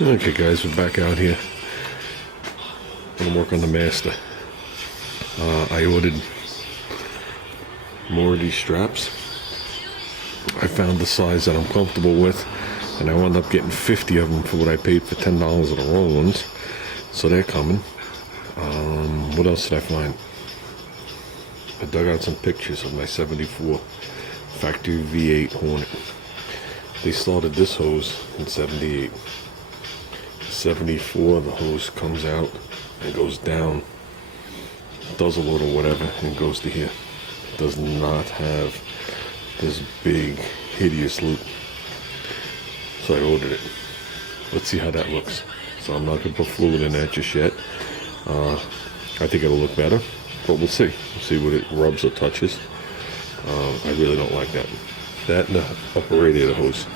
Okay guys, we're back out here. Gonna work on the master. I ordered more of these straps. I found the size that I'm comfortable with, and I wound up getting 50 of them for what I paid for $10 of the wrong ones. So they're coming. What else did I find? I dug out some pictures of my 74 factory V8 Hornet. They started this hose in 78. 74, the hose comes out and goes down, does a little whatever, and goes to here. It does not have this big, hideous loop. So I ordered it. Let's see how that looks. So I'm not going to put fluid in that just yet. I think it'll look better, but we'll see. We'll see what it rubs or touches. I really don't like that. That and the upper radiator hose.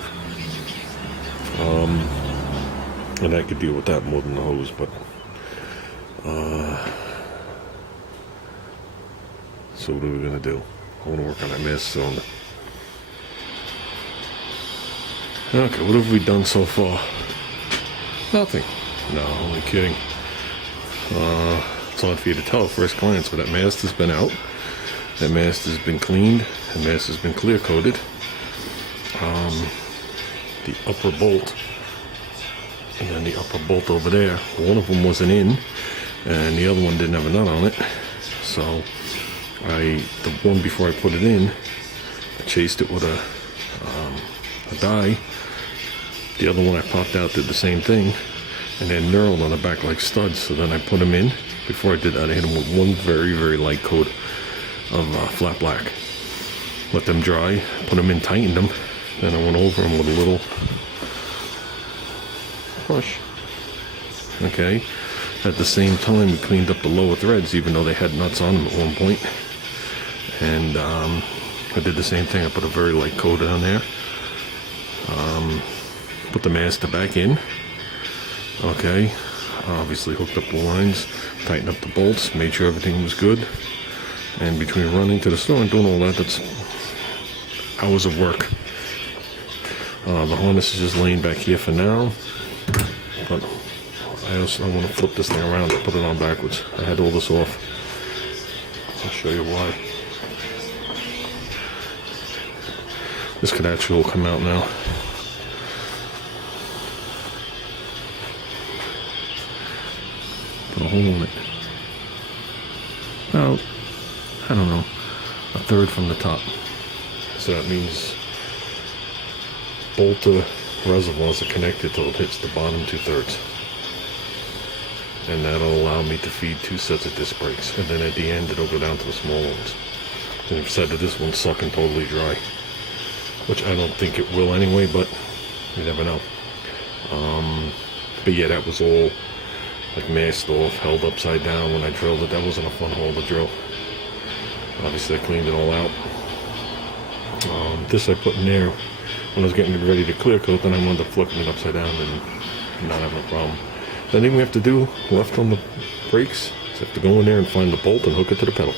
And I could deal with that more than the hose, but so what are we gonna do? I want to work on that master cylinder. Okay, what have we done so far? Nothing. No, only kidding. It's hard for you to tell at first glance, but that master's been out. That master's been cleaned. The master's been clear coated. The upper bolt, and then the upper bolt over there, one of them wasn't in, and the other one didn't have a nut on it. So the one before I put it in, I chased it with a die. The other one I popped out did the same thing, and then knurled on the back like studs. So then I put them in. Before I did that, I hit them with one very, very light coat of flat black. Let them dry, put them in, tightened them. Then I went over them with a little brush. Okay. At the same time, we cleaned up the lower threads, even though they had nuts on them at one point. And I did the same thing. I put a very light coat on there. Put the master back in. Okay. Obviously hooked up the lines, tightened up the bolts, made sure everything was good. And between running to the store and doing all that, that's hours of work. The harness is just laying back here for now. But I want to flip this thing around and put it on backwards. I had all this off. I'll show you why. This could actually come out now. Put a hole in it. Well, I don't know, a third from the top. So that means both the reservoirs are connected till it hits the bottom 2/3. And that'll allow me to feed 2 sets of disc brakes. And then at the end, it'll go down to the small ones. And I've said that this one's sucking totally dry, which I don't think it will anyway, but you never know. But yeah, that was all like masked off, held upside down when I drilled it. That wasn't a fun hole to drill. Obviously I cleaned it all out. This I put in there when I was getting it ready to clear coat, then I wound up flipping it upside down and not having a problem. The only thing we have to do left on the brakes is have to go in there and find the bolt and hook it to the pedal.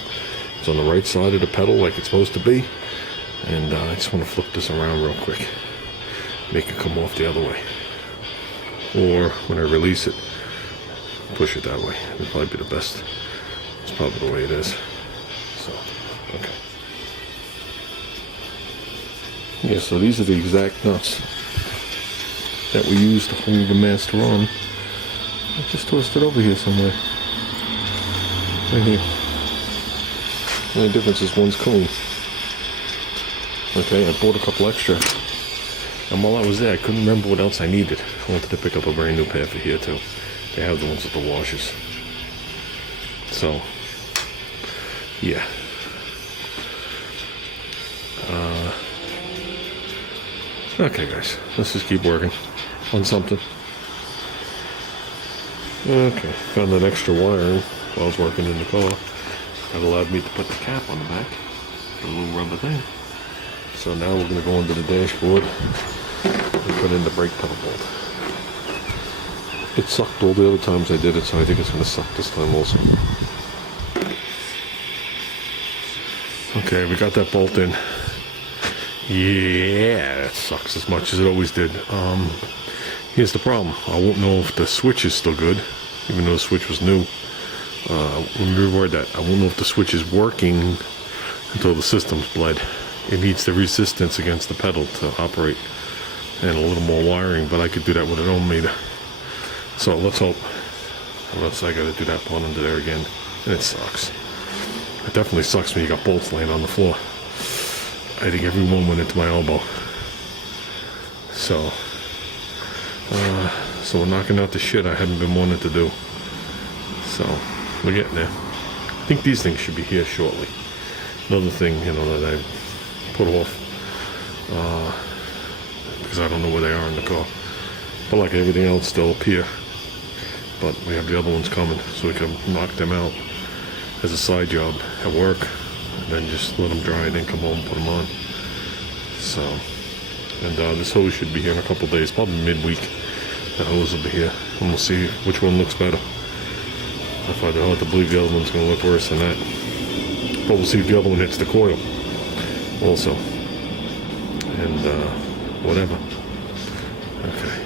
It's on the right side of the pedal like it's supposed to be. And I just want to flip this around real quick. Make it come off the other way. Or when I release it, push it that way. It'll probably be the best. It's probably the way it is. So, okay. Yeah, so these are the exact nuts that we use to hold the master on. I just tossed it over here somewhere. Right here. The only difference is one's clean. Okay, I bought a couple extra. And while I was there, I couldn't remember what else I needed. I wanted to pick up a brand new pair for here too. They have the ones with the washers. So, yeah. Okay guys, let's just keep working on something. Okay, found that extra wiring while I was working in the car. That allowed me to put the cap on the back. A little rubber thing. So now we're going to go into the dashboard and put in the brake pedal bolt. It sucked all the other times I did it, so I think it's going to suck this time also. Okay, we got that bolt in. Yeah, that sucks as much as it always did. Here's the problem. I won't know if the switch is still good, even though the switch was new. Let me reword that. I won't know if the switch is working until the system's bled. It needs the resistance against the pedal to operate, and a little more wiring, but I could do that with an ohm meter. So let's hope. Unless I gotta do that part under there again. And it sucks. It definitely sucks when you got bolts laying on the floor. I think every one went into my elbow. So we're knocking out the shit I haven't been wanting to do. So we're getting there. I think these things should be here shortly. Another thing, that I put off because I don't know where they are in the car. But like everything else, still up here. But we have the other ones coming, so we can knock them out as a side job at work, and then just let them dry and then come home and put them on. So, and this hose should be here in a couple days, probably midweek. The hose will be here, and we'll see which one looks better. I find it hard to believe the other one's going to look worse than that. But we'll see if the other one hits the coil also. And whatever. Okay.